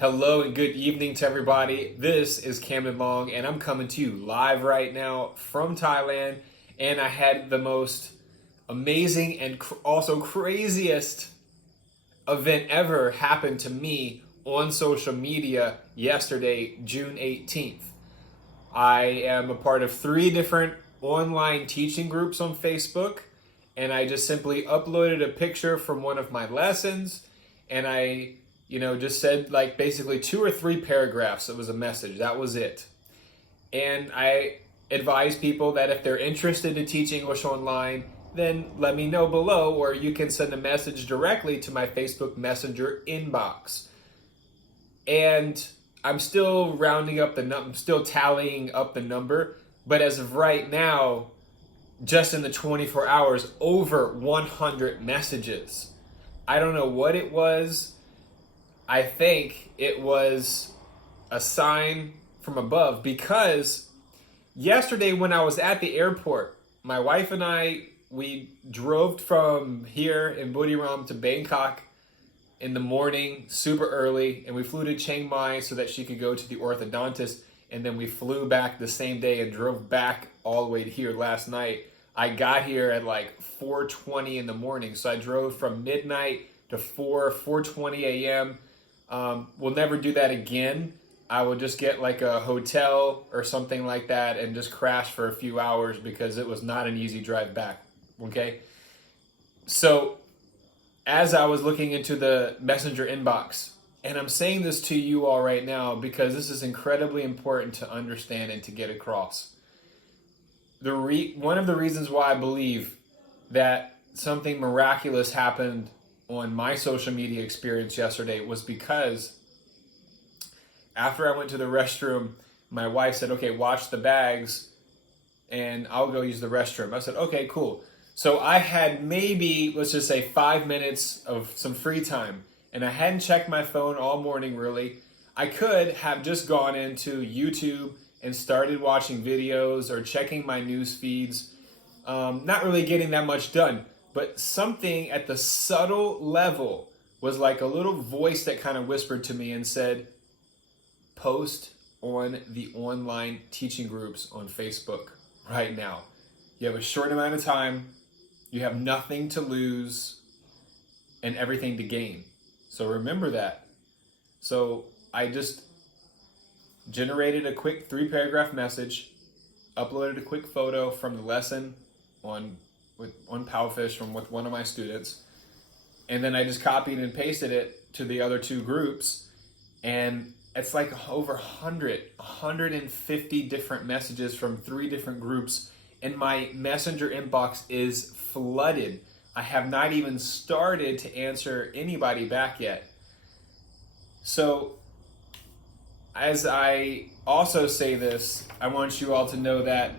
Hello and good evening to everybody. This is Camden Long and I'm coming to you live right now from Thailand. And I had the most amazing and also craziest event ever happen to me on social media yesterday, June 18th. I am a part of 3 different online teaching groups on Facebook, and I just simply uploaded a picture from one of my lessons, and I just said like basically 2 or 3 paragraphs. It was a message. That was it. And I advise people that if they're interested in teaching English online, then let me know below, or you can send a message directly to my Facebook Messenger inbox. And I'm still rounding up I'm still tallying up the number, but as of right now, just in the 24 hours, over 100 messages. I don't know what it was. I think it was a sign from above, because yesterday when I was at the airport, my wife and we drove from here in Buriram to Bangkok in the morning, super early, and we flew to Chiang Mai so that she could go to the orthodontist, and then we flew back the same day and drove back all the way to here last night. I got here at like 4:20 in the morning, so I drove from midnight to 4:20 a.m. We'll never do that again. I will just get like a hotel or something like that and just crash for a few hours, because it was not an easy drive back. Okay? So as I was looking into the messenger inbox, and I'm saying this to you all right now because this is incredibly important to understand and to get across. One of the reasons why I believe that something miraculous happened on my social media experience yesterday was because after I went to the restroom, my wife said, okay, watch the bags and I'll go use the restroom. I said, okay, cool. So I had maybe, let's just say 5 minutes of some free time, and I hadn't checked my phone all morning really. I could have just gone into YouTube and started watching videos or checking my news feeds, not really getting that much done. But something at the subtle level was like a little voice that kind of whispered to me and said, post on the online teaching groups on Facebook right now. You have a short amount of time, you have nothing to lose and everything to gain. So remember that. So I just generated a quick 3-paragraph message, uploaded a quick photo from the lesson on Palfish with one of my students, and then I just copied and pasted it to the other 2 groups, and it's like over 150 different messages from 3 different groups, and my messenger inbox is flooded. I have not even started to answer anybody back yet. So as I also say this, I want you all to know that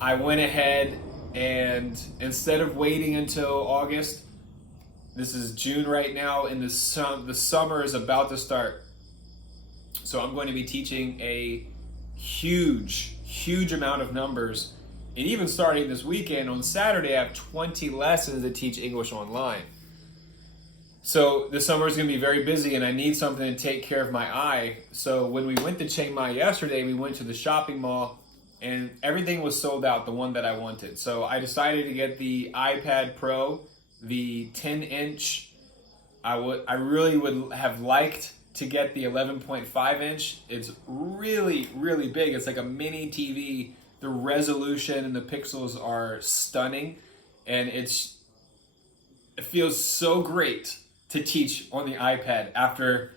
I went ahead and instead of waiting until August, this is June right now, and the summer is about to start. So I'm going to be teaching a huge amount of numbers. And even starting this weekend, on Saturday, I have 20 lessons to teach English online. So the summer is going to be very busy, and I need something to take care of my eye. So when we went to Chiang Mai yesterday, we went to the shopping mall, and everything was sold out, the one that I wanted. So I decided to get the iPad Pro, the 10-inch. I really would have liked to get the 11.5 inch. It's really big. It's like a mini TV. The resolution and the pixels are stunning, and it feels so great to teach on the iPad after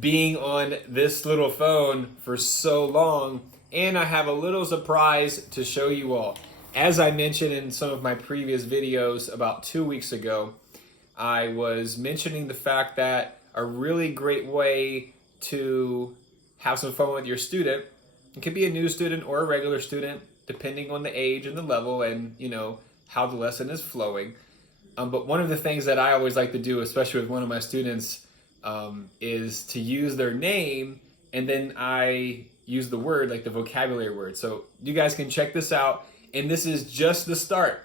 being on this little phone for so long. And I have a little surprise to show you all. As I mentioned in some of my previous videos about 2 weeks ago, I was mentioning the fact that a really great way to have some fun with your student, it could be a new student or a regular student, depending on the age and the level and how the lesson is flowing. But one of the things that I always like to do, especially with one of my students, is to use their name, and then I use the word, like the vocabulary word. So you guys can check this out, and this is just the start.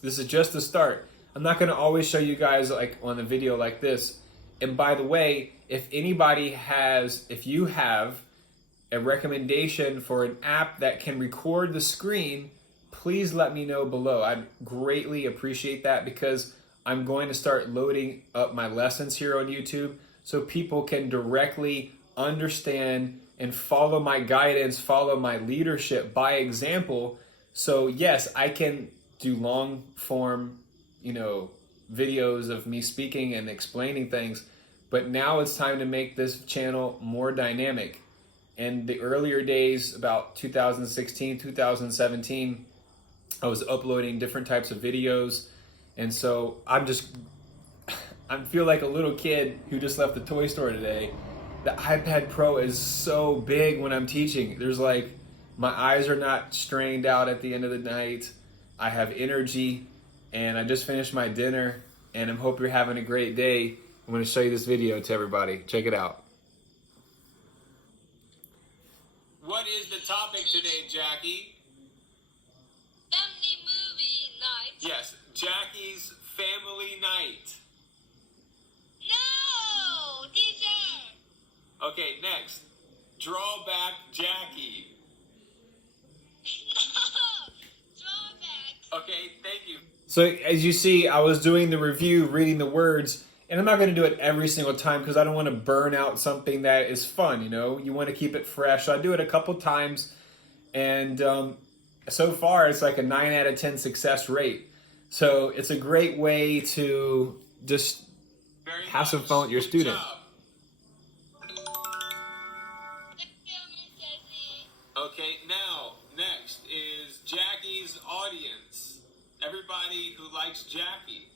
This is just the start. I'm not going to always show you guys like on the video like this. And by the way, if you have a recommendation for an app that can record the screen, please let me know below. I'd greatly appreciate that, because I'm going to start loading up my lessons here on YouTube so people can directly understand and follow my guidance, follow my leadership by example. So yes, I can do long form, videos of me speaking and explaining things, but now it's time to make this channel more dynamic. In the earlier days, about 2016, 2017, I was uploading different types of videos. And so I feel like a little kid who just left the toy store today. The iPad Pro is so big when I'm teaching. My eyes are not strained out at the end of the night. I have energy, and I just finished my dinner, and I hope you're having a great day. I'm going to show you this video to everybody. Check it out. What is the topic today, Jackie? Family movie night. Yes, Jackie's family night. No, teacher. Okay, next. Draw back Jackie. No, draw back. Okay, thank you. So as you see, I was doing the review, reading the words, and I'm not going to do it every single time because I don't want to burn out something that is fun, You want to keep it fresh. So I do it a couple times, and so far it's like a 9 out of 10 success rate. So it's a great way to just have some fun with your student. Okay, now, next is Jackie's audience. Everybody who likes Jackie.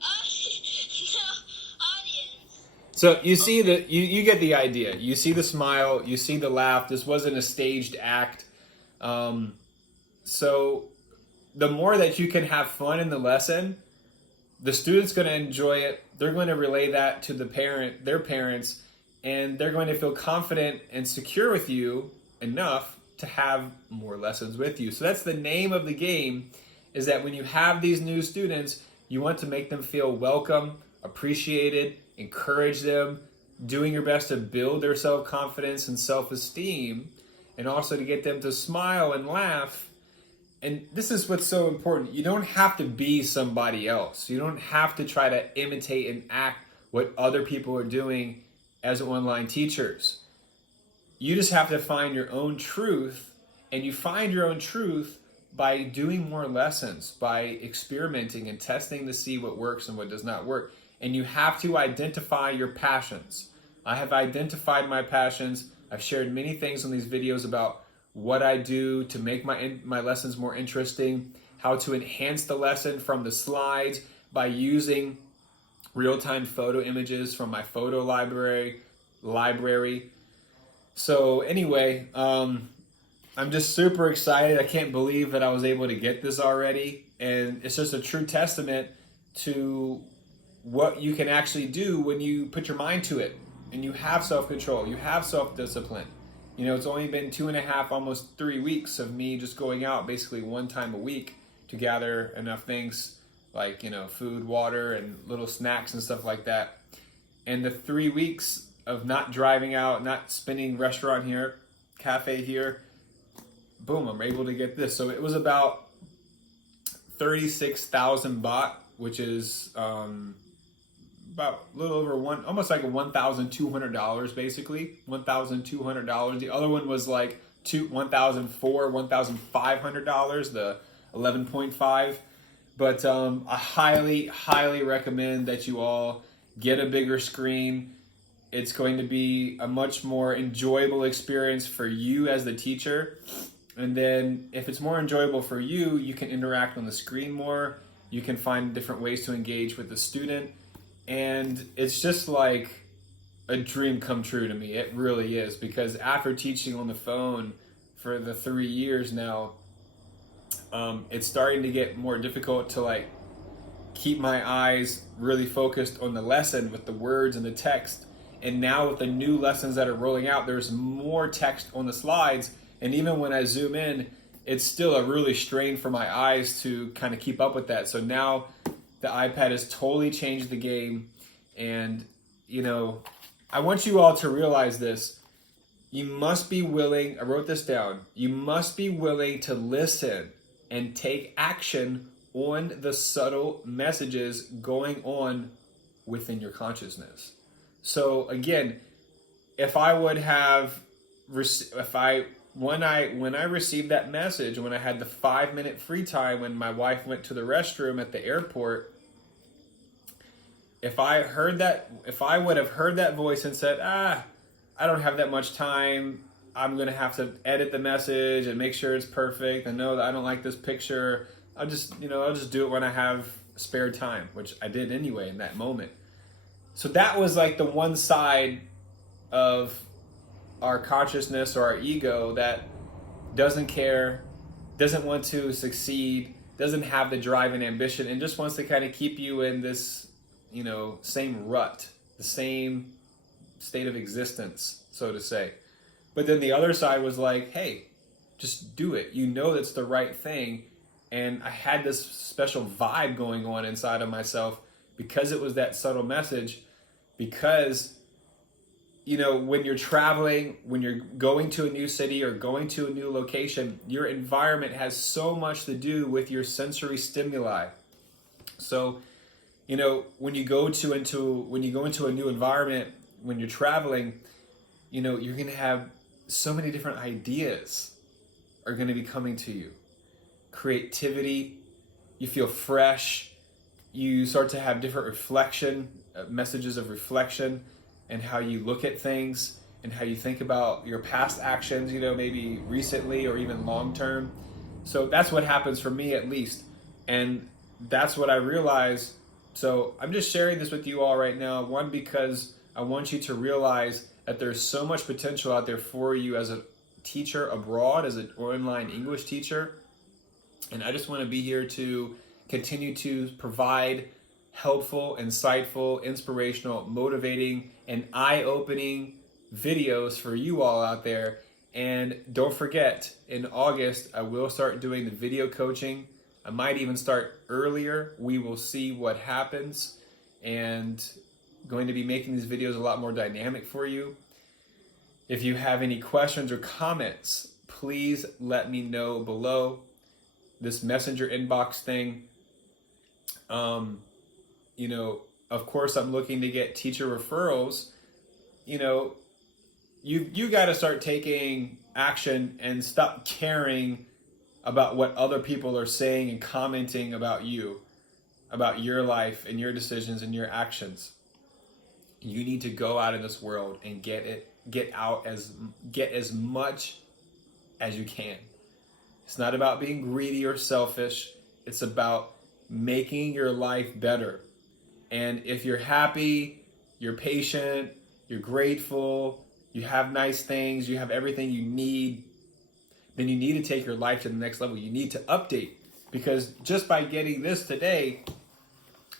No, audience. So you see you get the idea. You see the smile, you see the laugh. This wasn't a staged act. So the more that you can have fun in the lesson, the student's going to enjoy it. They're going to relay that to their parents, and they're going to feel confident and secure with you enough to have more lessons with you. So that's the name of the game, is that when you have these new students, you want to make them feel welcome, appreciated, encourage them, doing your best to build their self-confidence and self-esteem, and also to get them to smile and laugh. And this is what's so important. You don't have to be somebody else. You don't have to try to imitate and act what other people are doing as online teachers. You just have to find your own truth, and you find your own truth by doing more lessons, by experimenting and testing to see what works and what does not work. And you have to identify your passions. I have identified my passions. I've shared many things on these videos about what I do to make my lessons more interesting, how to enhance the lesson from the slides by using real-time photo images from my photo library. So anyway, I'm just super excited. I can't believe that I was able to get this already. And it's just a true testament to what you can actually do when you put your mind to it and you have self-control, you have self-discipline. It's only been 2.5, almost 3 weeks of me just going out basically one time a week to gather enough things like, food, water, and little snacks and stuff like that. And the 3 weeks of not driving out, not spending restaurant here, cafe here, boom, I'm able to get this. So it was about 36,000 baht, which is about a little over almost like $1,200 basically, $1,200. The other one was like $1,500, the 11.5. But I highly, highly recommend that you all get a bigger screen. It's going to be a much more enjoyable experience for you as the teacher. And then if it's more enjoyable for you, you can interact on the screen more. You can find different ways to engage with the student. And it's just like a dream come true to me. It really is, because after teaching on the phone for the 3 years now, it's starting to get more difficult to keep my eyes really focused on the lesson with the words and the text. And now with the new lessons that are rolling out, there's more text on the slides. And even when I zoom in, it's still a really strain for my eyes to kind of keep up with that. So now the iPad has totally changed the game. And, you know, I want you all to realize this. You must be willing, I wrote this down, you must be willing to listen and take action on the subtle messages going on within your consciousness. So again, if I would have, when I received that message, when I had the 5-minute free time when my wife went to the restroom at the airport, if I would have heard that voice and said, I don't have that much time, I'm going to have to edit the message and make sure it's perfect, I know that I don't like this picture, I'll just do it when I have spare time, which I did anyway in that moment. So that was like the one side of our consciousness or our ego that doesn't care, doesn't want to succeed, doesn't have the drive and ambition, and just wants to kind of keep you in this, same rut, the same state of existence, so to say. But then the other side was like, hey, just do it. You know that's the right thing. And I had this special vibe going on inside of myself because it was that subtle message. Because, when you're traveling, when you're going to a new city or going to a new location, your environment has so much to do with your sensory stimuli. So, when you go into a new environment, when you're traveling, you're going to have so many different ideas are going to be coming to you. Creativity, you feel fresh, you start to have different messages of reflection, and how you look at things and how you think about your past actions, maybe recently or even long term. So that's what happens for me, at least. And that's what I realized. So I'm just sharing this with you all right now. One, because I want you to realize that there's so much potential out there for you as a teacher abroad, as an online English teacher. And I just want to be here to continue to provide helpful, insightful, inspirational, motivating, and eye-opening videos for you all out there. And don't forget, in August, I will start doing the video coaching. I might even start earlier. We will see what happens. And going to be making these videos a lot more dynamic for you. If you have any questions or comments, please let me know below. This messenger inbox thing, of course I'm looking to get teacher referrals. You got to start taking action and stop caring about what other people are saying and commenting about you, about your life and your decisions and your actions. You need to go out in this world and get as much as you can. It's not about being greedy or selfish. It's about making your life better. And if you're happy, you're patient, you're grateful, you have nice things, you have everything you need, then you need to take your life to the next level. You need to update. Because just by getting this today,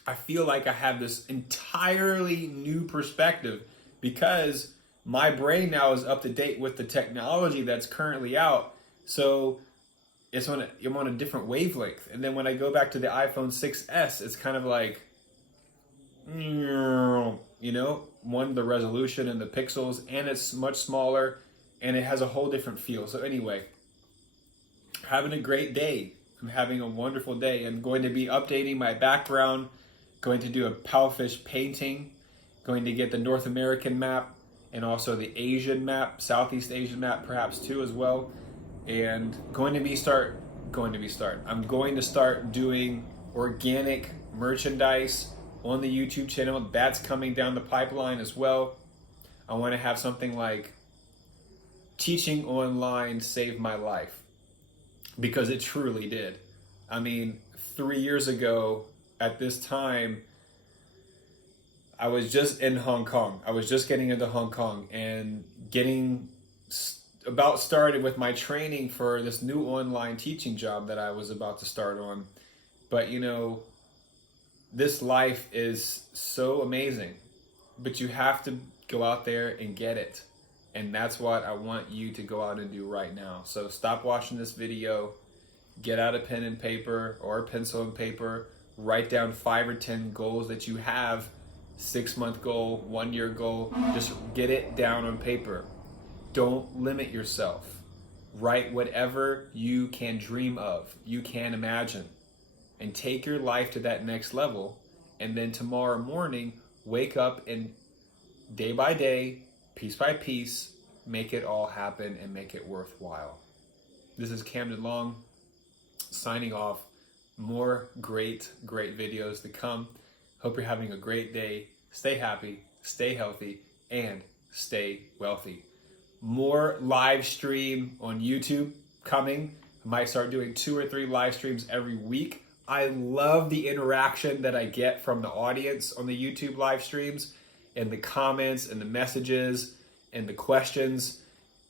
I feel like I have this entirely new perspective, because my brain now is up to date with the technology that's currently out. So I'm on a different wavelength. And then when I go back to the iPhone 6S, it's kind of like, the resolution and the pixels, and it's much smaller, and it has a whole different feel. So anyway, having a great day. I'm having a wonderful day. I'm going to be updating my background, going to do a Palfish painting, going to get the North American map and also the Asian map, Southeast Asian map perhaps too as well. And I'm going to start doing organic merchandise on the YouTube channel. That's coming down the pipeline as well. I want to have something like teaching online saved my life, because it truly did. I mean, 3 years ago at this time, I was just in Hong Kong. I was just getting into Hong Kong and getting about started with my training for this new online teaching job that I was about to start on. But this life is so amazing, but you have to go out there and get it. And that's what I want you to go out and do right now. So stop watching this video, get out a pen and paper or a pencil and paper, write down 5 or 10 goals that you have 6-month goal, 1-year goal. Just get it down on paper. Don't limit yourself. Write whatever you can dream of, you can imagine, and take your life to that next level. And then tomorrow morning, wake up and day by day, piece by piece, make it all happen and make it worthwhile. This is Camden Long signing off. More great videos to come. Hope you're having a great day. Stay happy, stay healthy, and stay wealthy. More live stream on YouTube coming. I might start doing 2 or 3 live streams every week. I love the interaction that I get from the audience on the YouTube live streams, and the comments and the messages and the questions.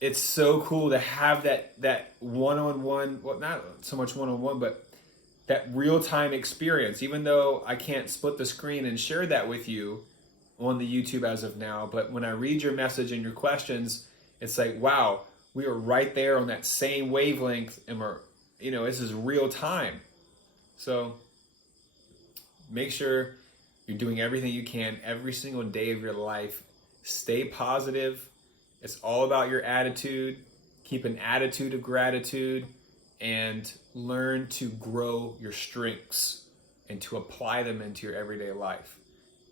It's so cool to have that one-on-one, well, not so much one-on-one, but that real-time experience, even though I can't split the screen and share that with you on the YouTube as of now. But when I read your message and your questions, it's like, wow, we are right there on that same wavelength, and we're, this is real time. So make sure you're doing everything you can every single day of your life. Stay positive. It's all about your attitude. Keep an attitude of gratitude and learn to grow your strengths and to apply them into your everyday life.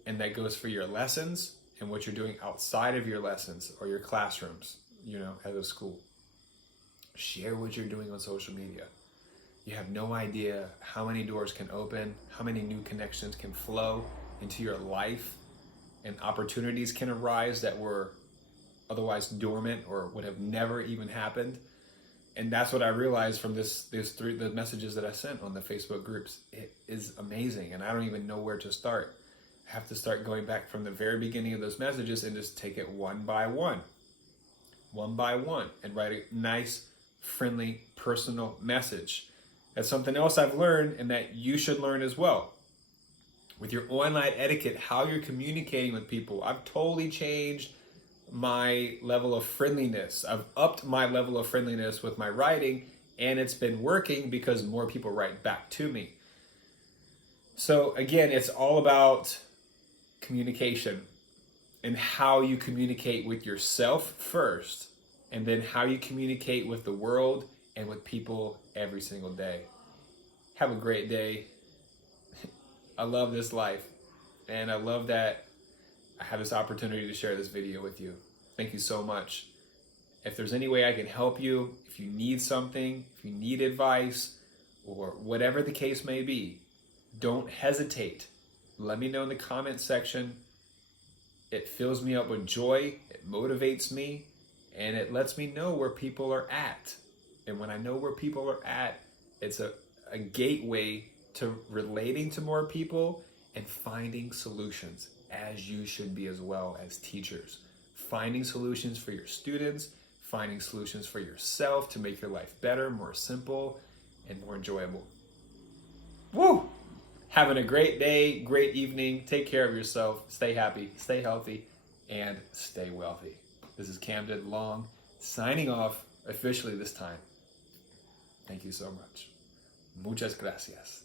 And that goes for your lessons and what you're doing outside of your lessons or your classrooms, at a school. Share what you're doing on social media. You have no idea how many doors can open, how many new connections can flow into your life, and opportunities can arise that were otherwise dormant or would have never even happened. And that's what I realized from the messages that I sent on the Facebook groups. It is amazing, and I don't even know where to start. I have to start going back from the very beginning of those messages and just take it one by one, and write a nice, friendly, personal message. That's something else I've learned, and that you should learn as well. With your online etiquette, how you're communicating with people, I've totally changed my level of friendliness. I've upped my level of friendliness with my writing, and it's been working because more people write back to me. So again, it's all about communication and how you communicate with yourself first, and then how you communicate with the world and with people every single day. Have a great day. I love this life, and I love that I have this opportunity to share this video with you. Thank you so much. If there's any way I can help you, if you need something, if you need advice, or whatever the case may be, don't hesitate. Let me know in the comment section. It fills me up with joy, it motivates me, and it lets me know where people are at. And when I know where people are at, it's a gateway to relating to more people and finding solutions, as you should be as well as teachers. Finding solutions for your students, finding solutions for yourself to make your life better, more simple, and more enjoyable. Woo! Having a great day, great evening. Take care of yourself. Stay happy, stay healthy, and stay wealthy. This is Camden Long signing off officially this time. Thank you so much. Muchas gracias.